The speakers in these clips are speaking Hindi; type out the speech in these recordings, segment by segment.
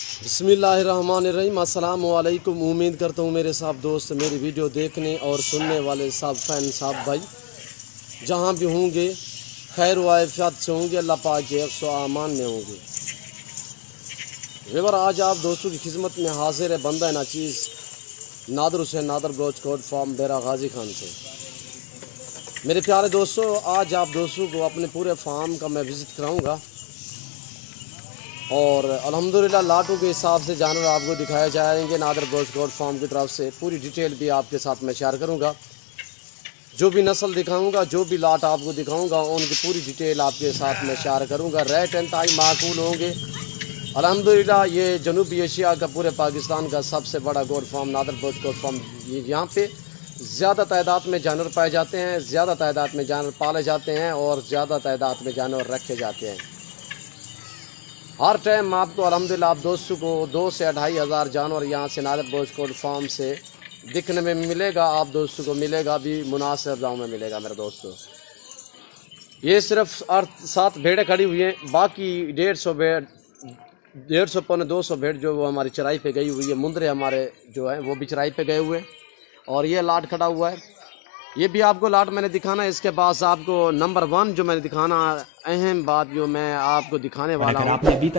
बिस्मिल्लाहिर्रहमानिर्रहीम। अस्सलाम वालेकुम। उम्मीद करता हूँ मेरे साहब दोस्त मेरी वीडियो देखने और सुनने वाले सब फैन साहब भाई जहाँ भी होंगे खैर वाफ़ियत से होंगे, अल्लाह पाक के हिफ्ज़ व अमान में होंगे। वेवर आज आप दोस्तों की खिदमत में हाजिर है बंदा नाचीज़ Nadir Hussain Nadir broach code farm Dera Ghazi Khan से। मेरे प्यारे दोस्तों, आज आप दोस्तों को अपने पूरे फार्म का मैं विज़िट कराऊँगा और अल्हम्दुलिल्लाह लाटों के हिसाब से जानवर आपको दिखाए जाएंगे। नादर ब्रोच कोड फार्म की तरफ से पूरी डिटेल भी आपके साथ मैं शेयर करूंगा। जो भी नस्ल दिखाऊंगा, जो भी लाट आपको दिखाऊंगा, उनकी पूरी डिटेल आपके साथ मैं शेयर करूंगा। रेट इंतहाई माकूल होंगे। अल्हम्दुलिल्लाह ये जनूबी एशिया का पूरे पाकिस्तान का सबसे बड़ा goat farm Nadar broach code farm. यहाँ पे ज़्यादा तादाद में जानवर पाए जाते हैं, ज़्यादा तादाद में जानवर पाले जाते हैं और ज़्यादा तादाद में जानवर रखे जाते हैं। हर टाइम आपको अल्हम्दुलिल्लाह आप दोस्तों को 2 से 2.5 हज़ार जानवर यहाँ से नादर ब्रोच कोड फार्म से दिखने में मिलेगा। आप दोस्तों को मिलेगा भी मुनासिब दाम में मिलेगा। मेरे दोस्तों, ये सिर्फ 7 भेड़ें खड़ी हुई हैं, बाकी 150 पौने 200 भेड़ जो वो हमारी चराई पे गई हुई है। मुंदरे हमारे जो है वो भी चराई पे गए हुए और ये लाट खड़ा हुआ है। ये भी आपको लाट मैंने दिखाना है। इसके पास आपको नंबर 1 जो मैंने दिखाना अहम बात जो मैं आपको दिखाने वाला हूँ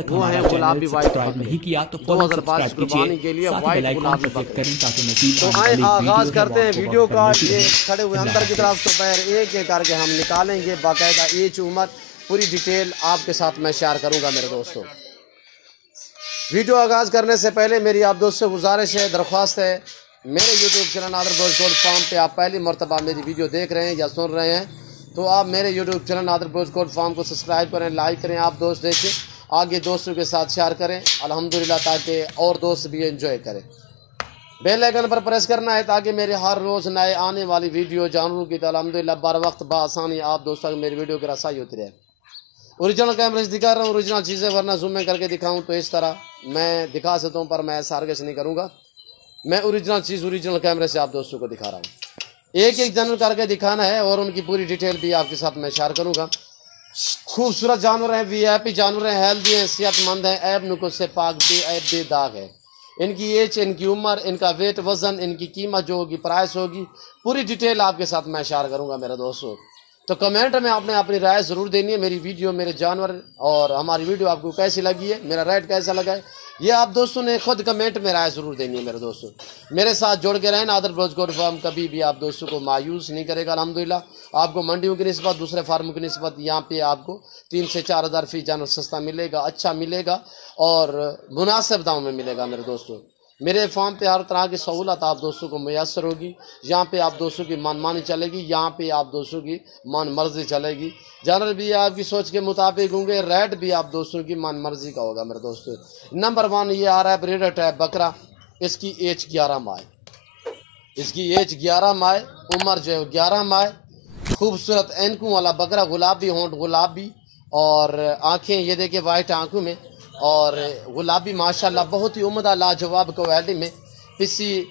वो है गुलाबी वाइट नहीं किया तो 2005 कुर्बानी के लिए वाइट गुलाबी बकरे। तो आए आगाज करते हैं वीडियो का। ये खड़े हुए अंदर की तरफ तो पैर एक एक करके हम निकालेंगे। बाकायदा एज उम्र पूरी डिटेल आपके साथ मैं शेयर करूँगा। मेरे दोस्तों, वीडियो आगाज़ करने से पहले मेरी आप दोस्तों से गुजारिश है, दरख्वास्त है, मेरे YouTube channel Nadar broach code farm पे आप पहली मरतबा मेरी वीडियो देख रहे हैं या सुन रहे हैं तो आप मेरे YouTube channel Nadar broach code farm को सब्सक्राइब करें, लाइक करें। आप दोस्त देखें, आगे दोस्तों के साथ शेयर करें अल्हम्दुलिल्लाह, ताकि और दोस्त भी एंजॉय करें। बेल आइकन पर प्रेस करना है ताकि मेरे हर रोज़ नए आने वाली वीडियो जानवरों की तो अल्हम्दुलिल्लाह बर वक्त बआसानी आप दोस्तों को मेरी वीडियो की रसाई होती रहे। ओरिजिनल कैमरे से दिखा रहा हूँ ओरिजिनल चीज़ें, वरना जूम में करके दिखाऊँ तो इस तरह मैं दिखा सकता हूँ, पर मैं ऐसा हरगिज़ नहीं करूँगा। मैं ओरिजिनल चीज़ ओरिजिनल कैमरे से आप दोस्तों को दिखा रहा हूँ। एक एक जानवर करके दिखाना है और उनकी पूरी डिटेल भी आपके साथ मैं शेयर करूँगा। खूबसूरत जानवर हैं, वीआईपी जानवर हैं, हेल्दी हैं, सेहतमंद हैं, ऐब नुक्स से पाक बे दाग है। इनकी एज, इनकी उम्र, इनका वेट, वज़न, इनकी कीमत जो होगी, प्राइस होगी, पूरी डिटेल आपके साथ मैं शेयर करूँगा। मेरे दोस्तों, तो कमेंट में आपने अपनी राय ज़रूर देनी है। मेरी वीडियो, मेरे जानवर और हमारी वीडियो आपको कैसी लगी है, मेरा रेट कैसा लगा है, ये आप दोस्तों ने खुद कमेंट में राय ज़रूर देनी है। मेरे दोस्तों, मेरे साथ जुड़ के रहें। नादर ब्रोच कोड फार्म कभी भी आप दोस्तों को मायूस नहीं करेगा। अल्हम्दुलिल्लाह आपको मंडियों की निस्बत, दूसरे फार्मों की निस्बत यहाँ पे आपको 3 से 4 हज़ार फी जानवर सस्ता मिलेगा, अच्छा मिलेगा और मुनासिब दाम में मिलेगा। मेरे दोस्तों, मेरे फार्म पे हर तरह की सहूलत आप दोस्तों को मैसर होगी। यहाँ पे आप दोस्तों की मनमानी चलेगी, यहाँ पे आप दोस्तों की मन मर्जी चलेगी। जानवर भी आपकी सोच के मुताबिक होंगे, रेट भी आप दोस्तों की मन मर्जी का होगा। मेरे दोस्तों, नंबर 1 ये आ रहा है ब्रीडर टाइप बकरा। इसकी एज 11 माह, इसकी एज 11 माह, उम्र जो है 11 माह। खूबसूरत एनकों वाला बकरा, गुलाबी होंठ, गुलाबी और आँखें ये देखिए वाइट आँखों में और गुलाबी माशाल्लाह, बहुत ही उम्दा लाजवाब क्वालिटी में पिसी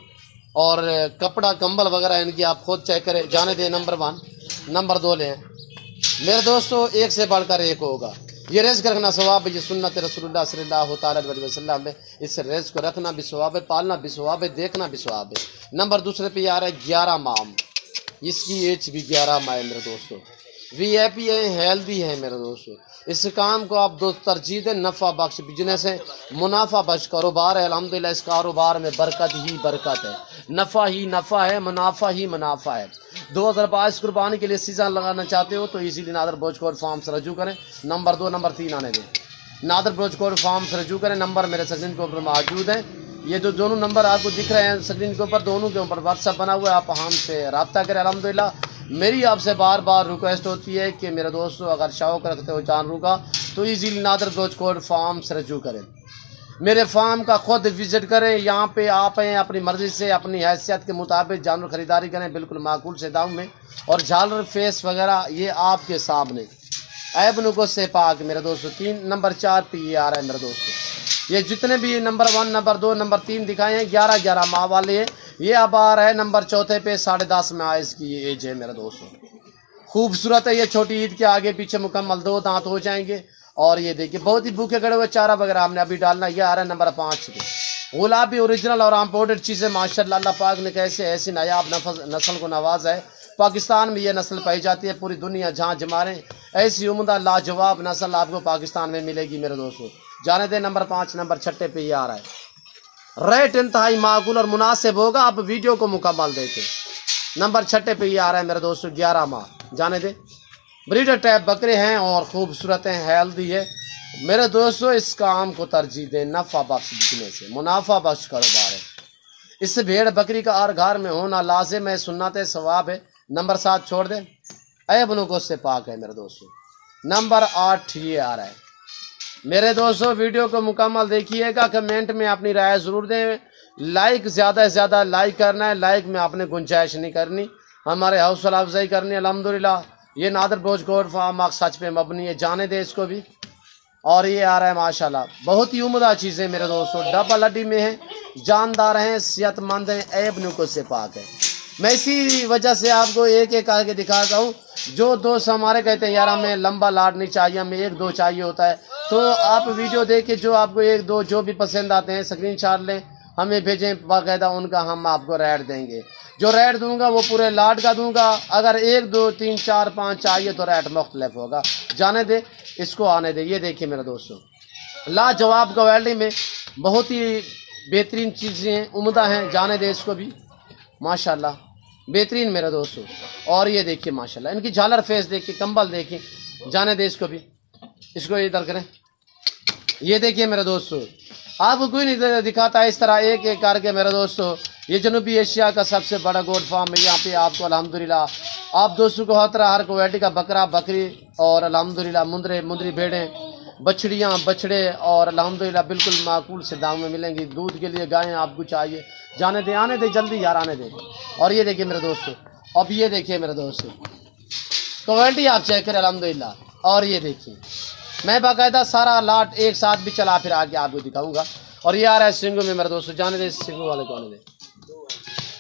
और कपड़ा कंबल वगैरह इनकी आप खुद चेक करें। जाने दें नंबर 1। नंबर 2 लें। मेरे दोस्तों, एक से बढ़कर एक होगा। ये रेस का रखना सवाब है, ये सुन्नत रसूलुल्लाह सल्लल्लाहु अलैहि वसल्लम में। इस रेस को रखना भी सवाब है, पालना भी सवाब है, देखना भी सवाब है। नंबर दूसरे पे आ रहा है 11 माह, इसकी एज भी 11 माह है। मेरे दोस्तों, वीआईपी है, हेल्दी है। मेरे दोस्तों, इस काम को आप दोस्त तरजीह दें। नफ़ा बख्श बिजनेस है, मुनाफा बख्श कारोबार है। अल्हम्दुलिल्लाह इस कारोबार में बरकत ही बरकत है, नफ़ा ही नफ़ा है, मुनाफा ही मुनाफा है। 2022 कुर्बानी के लिए सीज़न लगाना चाहते हो तो easily Nadar broach code farm से रजू करें। नंबर 2 नंबर 3 आने दें। नादर ब्रोच कोड फार्म से रजू करें। नंबर मेरे स्क्रीन के ऊपर मौजूद हैं। ये जो दोनों नंबर आपको दिख रहे हैं स्क्रीन के ऊपर, दोनों के ऊपर व्हाट्सअप बना हुआ है, आप हमसे रब्ता करें। अल्हम्दुलिल्लाह मेरी आपसे बार बार रिक्वेस्ट होती है कि मेरे दोस्तों, अगर शौक़ रखते हो जानवरों का तो easily Nadar broach code farm से रजू करें। मेरे फार्म का खुद विजिट करें। यहाँ पे आप हैं, अपनी मर्ज़ी से अपनी हैसियत के मुताबिक जानवर ख़रीदारी करें, बिल्कुल माकूल से दाम में। और झालर फेस वगैरह ये आपके सामने, ऐब नुक्स से पाक। मेरे दोस्तों, 3 नंबर 4 पे ये आ रहा है। मेरे दोस्तों, ये जितने भी नंबर 1 नंबर 2 नंबर 3 दिखाए हैं 11 माह वाले हैं। ये अब आ रहा है नंबर 4 पे 10.5 माह इसकी एज है। मेरे दोस्तों, खूबसूरत है। ये छोटी ईद के आगे पीछे मुकम्मल 2 दांत हो जाएंगे और ये देखिए बहुत ही भूखे खड़े हुए, चारा वगैरह हमने अभी डालना। ये आ रहा है नंबर 5 पे। गुलाबी ओरिजिनल और इम्पोर्टेड चीज़ें माशाल्लाह अल्लाह पाक ने कैसे ऐसी नायाब नस्ल को नवाजा है। पाकिस्तान में ये नस्ल पाई जाती है, पूरी दुनिया जहाँ जमारे ऐसी उम्दा लाजवाब नस्ल आपको पाकिस्तान में मिलेगी मेरे दोस्तों। जाने दें नंबर 5 नंबर 6 पे ये आ रहा है। रेट इंतहाई माकूल और मुनासिब होगा, आप वीडियो को मुकम्मल देखें। नंबर 6 पे ये आ रहा है मेरे दोस्तों 11 माह। जाने दें ब्रीडर टाइप बकरे हैं और खूबसूरत हैं, हेल्दी है मेरे दोस्तों। इस काम को तरजीह दें, नफ़ा बख्श बिकने से मुनाफा बख्श कारोबार है। इस भेड़ बकरी का हर घर में होना लाजिम है, सुन्नत सवाब है। नंबर 7 छोड़ दें, ऐबनों को से पाक है मेरे दोस्तों। नंबर 8 ये आ रहा है मेरे दोस्तों। वीडियो को मुकम्मल देखिएगा, कमेंट में अपनी राय ज़रूर दें। लाइक ज़्यादा से ज़्यादा लाइक करना है, लाइक में आपने गुंजाइश नहीं करनी, हमारे हौसला अफजाई करनी है। अल्हम्दुलिल्लाह ये नादर बोझ गोड फार्म सच पे मबनी है, जाने दे इसको भी। और ये आ रहा है माशाल्लाह बहुत ही उम्दा चीज़ें मेरे दोस्तों, डबल हड्डी में है, जानदार हैं, सेहतमंद हैं, ऐब नुको से पाक है। मैं इसी वजह से आपको एक एक करके दिखाता हूँ। जो दोस्त हमारे कहते हैं यार हमें लंबा लाट नहीं चाहिए, हमें 1-2 चाहिए होता है, तो आप वीडियो देख के जो आपको 1-2 जो भी पसंद आते हैं स्क्रीनशॉट लें, हमें भेजें, बाकायदा उनका हम आपको रेट देंगे। जो रेट दूंगा वो पूरे लाट का दूंगा। अगर 1, 2, 3, 4, 5 चाहिए तो रेट मुख्तलिफ होगा। जाने दे इसको आने दे। ये देखिए मेरे दोस्तों लाजवाब क्वालिटी में बहुत ही बेहतरीन चीज़ें उम्दा हैं, जाने दे इसको भी माशाल्लाह बेहतरीन मेरे दोस्तों। और ये देखिए माशाल्लाह इनकी झालर फेस देखिए, कंबल देखिए, जाने दे इसको भी। इसको इधर करें, ये देखिए मेरे दोस्तों आपको कोई नहीं दिखाता इस तरह एक एक करके मेरे दोस्तों। ये जनूबी एशिया का सबसे बड़ा गोट फार्म है। यहाँ पे आपको अल्हम्दुलिल्लाह आप दोस्तों को हर क्वालिटी का बकरा बकरी और अल्हम्दुलिल्लाह मुंदरी भेड़ें, बछड़ियाँ बछड़े और अल्हम्दुलिल्लाह बिल्कुल माकूल से दाम में मिलेंगी। दूध के लिए गायें आपको चाहिए, जाने दे, आने दे जल्दी यार आने दे। और ये देखिए मेरे दोस्तों, अब ये देखिए मेरे दोस्तों क्वालिटी आप चेक करें अल्हम्दुलिल्लाह। और ये देखिए मैं बाकायदा सारा लाट एक साथ भी चला फिर आके आपको दिखाऊंगा। और ये आ रहा है सिंगू में मेरे दोस्तों, जाने दे सिंगू वाले को आने दे।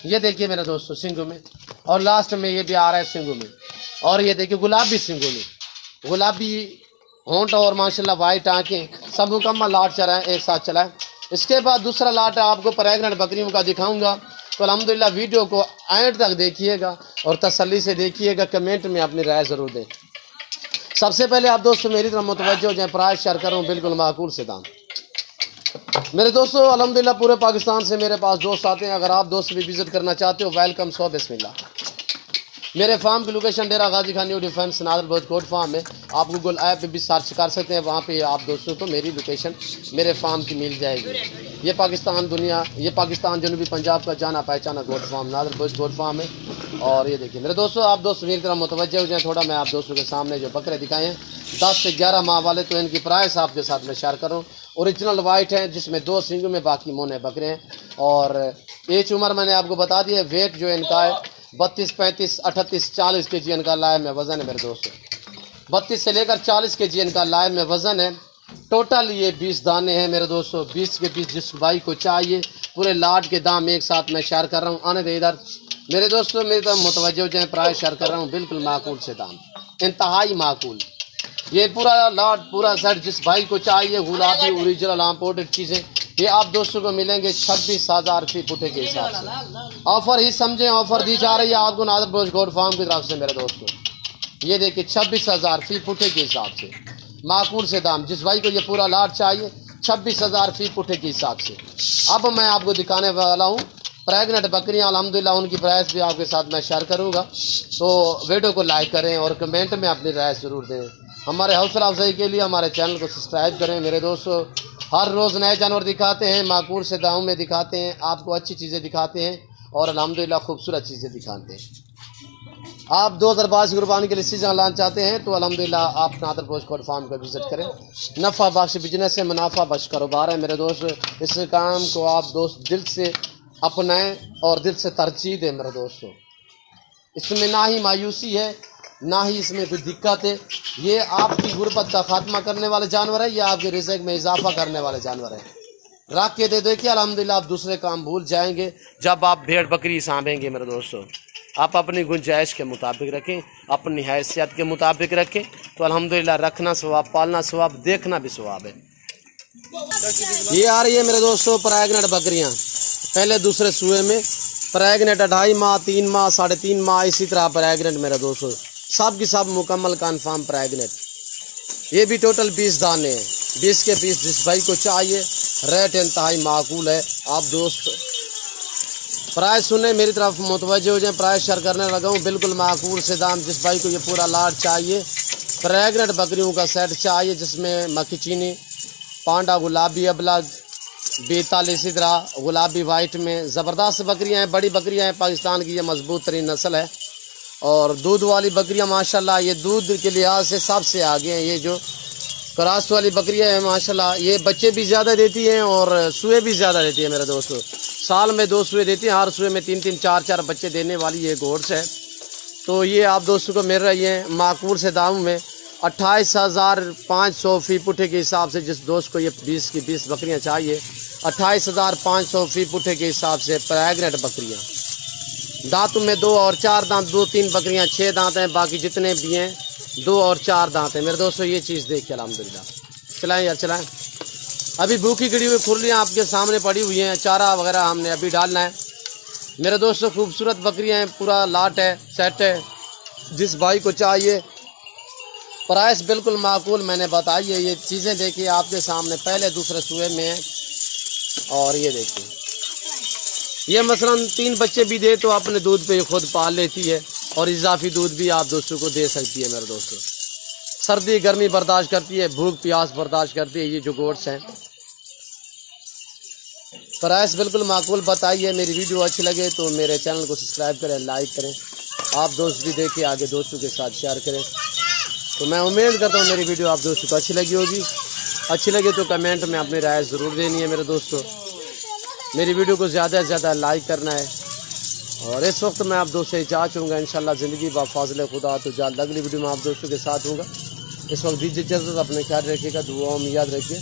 ये देखिए मेरे दोस्तों सिंगू में, और लास्ट में ये भी आ रहा है सिंगू में। और ये देखिए गुलाबी सिंगू में, गुलाबी होंठ और माशाल्लाह वाइट आँखें, सब मुकम्मल लाट चलाएँ एक साथ चलाएँ। इसके बाद दूसरा लाट आपको प्रेग्नेंट बकरियों का दिखाऊंगा। तो अल्हम्दुलिल्लाह वीडियो को एंड तक देखिएगा और तसल्ली से देखिएगा, कमेंट में अपनी राय ज़रूर दें। सबसे पहले आप दोस्तों मेरी तरफ मुतवज्जो हो जाएँ, प्राइस शेयर करूँ बिल्कुल माकूल से दाम। मेरे दोस्तों अल्हम्दुलिल्लाह पूरे पाकिस्तान से मेरे पास दोस्त आते हैं। अगर आप दोस्त भी विज़िट करना चाहते हो वेलकम, सो बिस्मिल्लाह। मेरे फार्म की लोकेशन डेरा गाजी खान न्यू डिफेंस नादर बोझ गोट फार्म है। आप गूगल ऐप पे भी सर्च कर सकते हैं, वहाँ पे आप दोस्तों को मेरी लोकेशन मेरे फार्म की मिल जाएगी। ये पाकिस्तान जनूबी पंजाब का जाना पहचाना गोट फार्म नादर बोझ गोट फार्म है। और ये देखिए मेरे दोस्तों आप दोस्त मेरी तरह मुतवज्जह हो जाए थोड़ा। मैं आप दोस्तों के सामने जो बकरे दिखाए हैं 10 से 11 माह वाले, तो इनकी प्राइस आपके साथ मैं शेयर करूँ। ओरिजिनल वाइट है जिसमें 2 सींगों में बाकी मोने बकरे हैं। और एज उम्र मैंने आपको बता दी है। वेट जो इनका है 32, 35, 38, 40 के जी इनका लाइव में वज़न है मेरे दोस्तों। 32 से लेकर 40 के जी इनका लाइव में वज़न है। टोटल ये 20 दाने हैं मेरे दोस्तों, 20 के 20 जिस भाई को चाहिए। पूरे लाट के दाम एक साथ मैं शेयर कर रहा हूँ, आने दे इधर मेरे दोस्तों। मेरी तरफ मुतवज्जो हो जाए, प्राइस शेयर कर रहा हूँ बिल्कुल माकूल से दाम, इंतहाई माकूल। ये पूरा लाट पूरा सेट जिस भाई को चाहिए, गुलाबी ओरिजिनल इम्पोर्टेड चीज़ें, ये आप दोस्तों को मिलेंगे 26,000 फी फुटे के हिसाब से। ऑफ़र ही समझें, ऑफ़र दी जा रही है आपको नादर बोझ गोट फार्म की तरफ से मेरे दोस्तों। ये देखिए 26,000 फी फुटे के हिसाब से माकूल से दाम। जिस भाई को ये पूरा लाट चाहिए 26,000 फी फुटे के हिसाब से। अब मैं आपको दिखाने वाला हूँ प्रेग्नेंट बकरियाँ, अल्हम्दुलिल्लाह उनकी प्राइस भी आपके साथ मैं शेयर करूँगा। तो वीडियो को लाइक करें और कमेंट में अपनी राय ज़रूर दें। हमारे हौसला अफजाई के लिए हमारे चैनल को सब्सक्राइब करें मेरे दोस्तों। हर रोज़ नए जानवर दिखाते हैं, माकूल से दामों में दिखाते हैं, आपको अच्छी चीज़ें दिखाते हैं और अल्हम्दुलिल्लाह खूबसूरत चीज़ें दिखाते हैं। आप 2022 कुर्बानी के लिए सीजन लाना चाहते हैं तो अल्हम्दुलिल्लाह आप नादर बोझ गोट फार्म को विज़िट करें। नफ़ा बख्श बिजनेस है, मुनाफा बख्श कारोबार है मेरे दोस्त। इस काम को आप दोस्त दिल से अपनाएं और दिल से तरजीह दें मेरे दोस्तों। इसमें ना ही मायूसी है ना ही इसमें कोई दिक्कत है। ये आपकी गुर्बत का खात्मा करने वाले जानवर है, ये आपके रिज़्क़ में इजाफा करने वाले जानवर है। रख के दे देखिए अल्हम्दुलिल्लाह आप दूसरे काम भूल जाएंगे जब आप भेड़ बकरी सांभेंगे मेरे दोस्तों। आप अपनी गुंजाइश के मुताबिक रखें, अपनी हैसियत के मुताबिक रखें, तो अल्हम्दुलिल्लाह रखना सवाब, पालना सवाब, देखना भी सवाब है। ये आ रही है मेरे दोस्तों प्रेग्नेंट बकरियां, पहले दूसरे सूए में प्रेग्नेंट 2.5 माह, 3 माह, 3.5 माह, इसी तरह प्रेग्नेंट मेरे दोस्तों, सब की सब मुकम्मल कन्फर्म प्रेग्नेंट। ये भी टोटल 20 दाने हैं, 20 के 20 जिस भाई को चाहिए। रेट इंतहाई माकूल है। आप दोस्त प्राइस सुने, मेरी तरफ मुतवज्जे हो जाए, प्राइस शेयर करने लगा हूँ बिल्कुल माकूल से दाम। जिस भाई को ये पूरा लाट चाहिए, प्रेग्नेंट बकरियों का सेट चाहिए, जिसमें मक्खी चीनी, पांडा, गुलाबी अबलग, बेताल, इसी तरह गुलाबी वाइट में ज़बरदस्त बकरियां हैं, बड़ी बकरियां हैं। पाकिस्तान की ये मजबूत तरीन नस्ल है। और दूध वाली बकरियां माशाल्लाह, ये दूध के लिहाज से सबसे आगे हैं। ये जो क्रॉस वाली बकरियां हैं माशाल्लाह, ये बच्चे भी ज़्यादा देती हैं और सुए भी ज़्यादा देती है मेरे दोस्तों। साल में 2 सुए देती हैं, हर सुए में 3-3, 4-4 बच्चे देने वाली ये घोड़स है। तो ये आप दोस्तों को मिल रही है माकूल से दामों में 28,500 फ़ी पुठे के हिसाब से। जिस दोस्त को ये 20 की 20 बकरियां चाहिए, 28,500 फ़ी पुठे के हिसाब से प्रेग्नेंट बकरियां। दांतों में 2 और 4 दांत, 2-3 बकरियां 6 दांत हैं, बाकी जितने भी हैं 2 और 4 दांत हैं मेरे दोस्तों। ये चीज़ देखिए अल्हम्दुलिल्लाह। चलाएं यार चलाएं। अभी भूखी गिड़ी हुई खुरलियाँ आपके सामने पड़ी हुई हैं, चारा वगैरह हमने अभी डालना है मेरे दोस्तों। खूबसूरत बकरियाँ हैं, पूरा लाट है, सेट है। जिस भाई को चाहिए, प्राइस बिल्कुल माकूल मैंने बताई है। ये चीज़ें देखिए आपके सामने, पहले दूसरे सूए में है। और ये देखिए, ये मसलन 3 बच्चे भी दे तो अपने दूध पे खुद पाल लेती है, और इजाफी दूध भी आप दोस्तों को दे सकती है मेरे दोस्तों। सर्दी गर्मी बर्दाश्त करती है, भूख प्यास बर्दाश्त करती है ये जो गोट्स हैं। प्राइस बिल्कुल माकूल बताई है। मेरी वीडियो अच्छी लगे तो मेरे चैनल को सब्सक्राइब करें, लाइक करें। आप दोस्त भी देखिए, आगे दोस्तों के साथ शेयर करें। तो मैं उम्मीद करता हूँ मेरी वीडियो आप दोस्तों को अच्छी लगी होगी। अच्छी लगे तो कमेंट में अपनी राय ज़रूर देनी है मेरे दोस्तों। मेरी वीडियो को ज़्यादा से ज़्यादा लाइक करना है। और इस वक्त मैं आप दोस्तों से इजाज़त चाहूँगा, इंशाल्लाह ज़िंदगी बाफ़ाज़िल खुदा तो जल्द अगली वीडियो में आप दोस्तों के साथ होगा। इस वक्त दीजिए इजाज़त, अपने ख्याल रखिएगा, दुआओं में याद रखिए।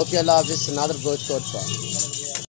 ओके, अल्लाह हाफ़िज़। नादर गोश्त।